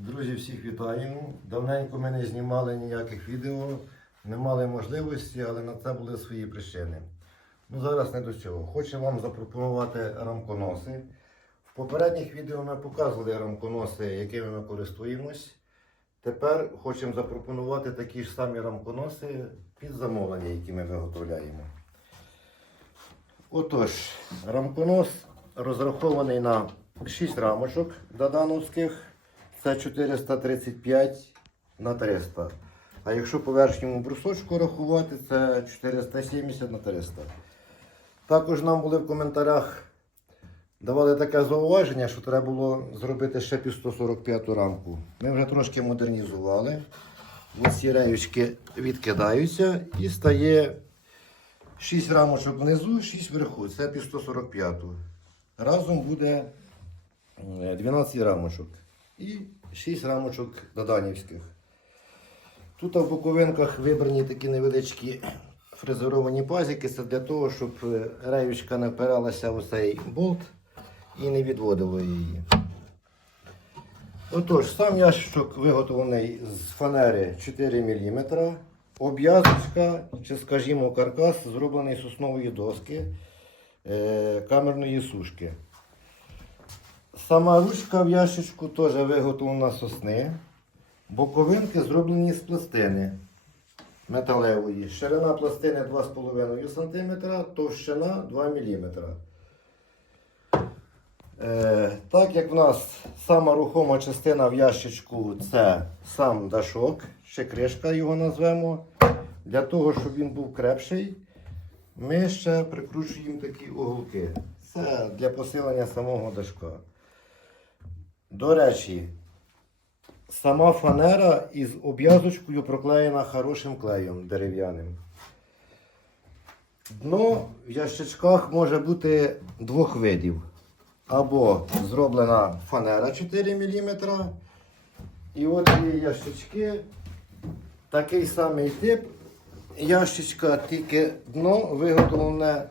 Друзі, всіх вітаємо. Давненько ми не знімали ніяких відео, не мали можливості, але на це були свої причини. Ну зараз не до цього. Хочу вам запропонувати рамконоси. В попередніх відео ми показували рамконоси, якими ми користуємось. Тепер хочемо запропонувати такі ж самі рамконоси під замовлення, які ми виготовляємо. Отож, рамконос розрахований на 6 рамочок додановських. Це 435 на 300. А якщо по верхньому брусочку рахувати, це 470 на 300. Також нам були в коментарях давали таке зауваження, що треба було зробити ще під 145 рамку. Ми вже трошки модернізували. Ось ці реючки відкидаються і стає 6 рамочок внизу, 6 вверху. Це під 145. Разом буде е, 12 рамочок і 6 рамочок доданівських. Тут в боковинках вибрані такі невеличкі фрезеровані пазики. Це для того, щоб е, реючка не впиралася в цей болт і не відводило її. Отож, сам ящичок виготовлений з фанери 4 мм. Обв'язочка, чи, скажімо, каркас зроблений з соснової доски е, камерної сушки. Сама ручка в ящичку теж виготовлена сосни. Боковинки зроблені з пластини металевої. Ширина пластини 2,5 см, товщина 2 мм. Е, так як в нас сама рухома частина в ящичку це сам дашок, ще кришка його назвемо. Для того, щоб він був крепший, ми ще прикручуємо такі уголки. Це для посилення самого дашка. До речі, сама фанера із обв'язочкою проклеєна хорошим клеєм дерев'яним. Дно в ящичках може бути двох видів. Або зроблена фанера 4 мм. І от є ящички. Такий самий тип ящичка, тільки дно виготовлене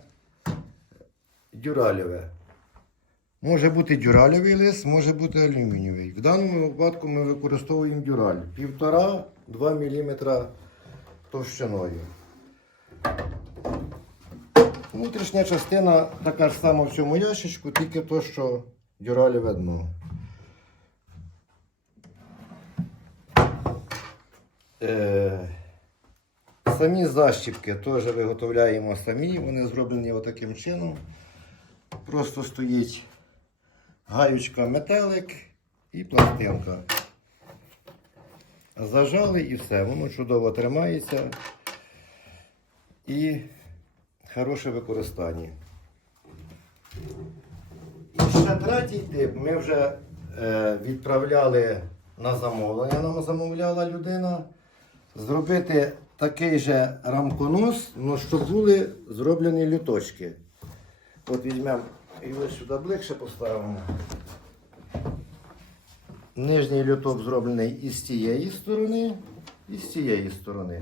дюралєве. Може бути дюральовий лист, може бути алюмінієвий. В даному випадку ми використовуємо дюраль 1,5-2 мм товщиною. Внутрішня частина така ж сама в цьому ящичку, тільки то, що дюралеве дно. Е, самі защіпки теж виготовляємо самі, вони зроблені отаким чином. Просто стоїть гаючка метелик і пластинка. Зажали і все, воно чудово тримається і хороше використання. І ще третій тип ми вже е, відправляли на замовлення, нам замовляла людина. Зробити такий же рамконос, але щоб були зроблені люточки. От візьмемо його сюди ближче поставимо. Нижній люток зроблений із цієї сторони і з цієї сторони.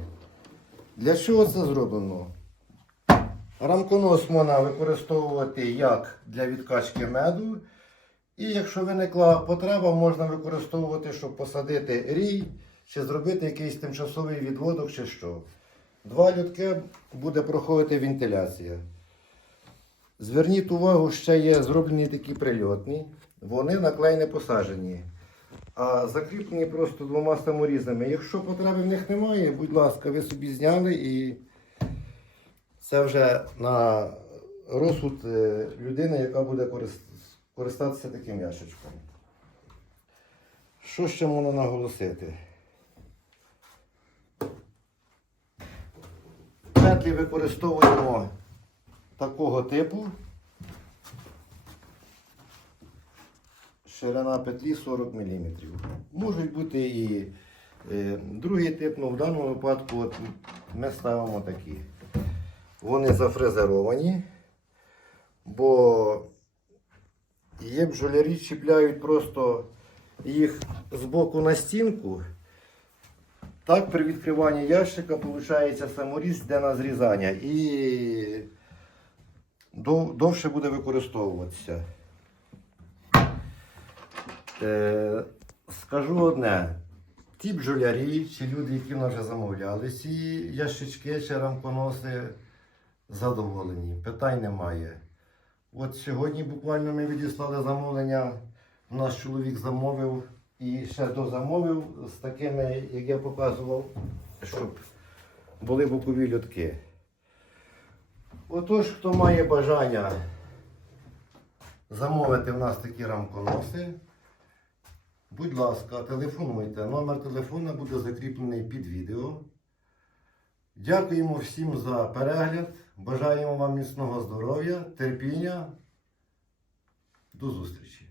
Для чого це зроблено? Рамконос можна використовувати як для відкачки меду. І якщо виникла потреба, можна використовувати, щоб посадити рій чи зробити якийсь тимчасовий відводок чи що. Два лютки буде проходити вентиляція. Зверніть увагу, ще є зроблені такі прильотні. Вони на не посаджені. А закріплені просто двома саморізами. Якщо потреби в них немає, будь ласка, ви собі зняли і це вже на розсуд е, людини, яка буде користатися таким ящичком. Що ще можна наголосити? Петлі використовуємо такого типу. Ширина петлі 40 мм. Можуть бути і е, другий тип, але в даному випадку от ми ставимо такі. Вони зафрезеровані, бо є бджолярі чіпляють просто їх з боку на стінку. Так, при відкриванні ящика виходить саморіз йде на зрізання і дов- довше буде використовуватися. Е, Скажу одне. Ті бджолярі, чи люди, які в нас вже замовляли, ці ящички чи рампоноси, задоволені. Питань немає. От сьогодні буквально ми відіслали замовлення. Наш чоловік замовив і ще дозамовив з такими, як я показував, щоб були бокові льотки. Отож, хто має бажання замовити в нас такі рамконоси, будь ласка, телефонуйте. Номер телефона буде закріплений під відео. Дякуємо всім за перегляд. Бажаємо вам міцного здоров'я, терпіння. До зустрічі!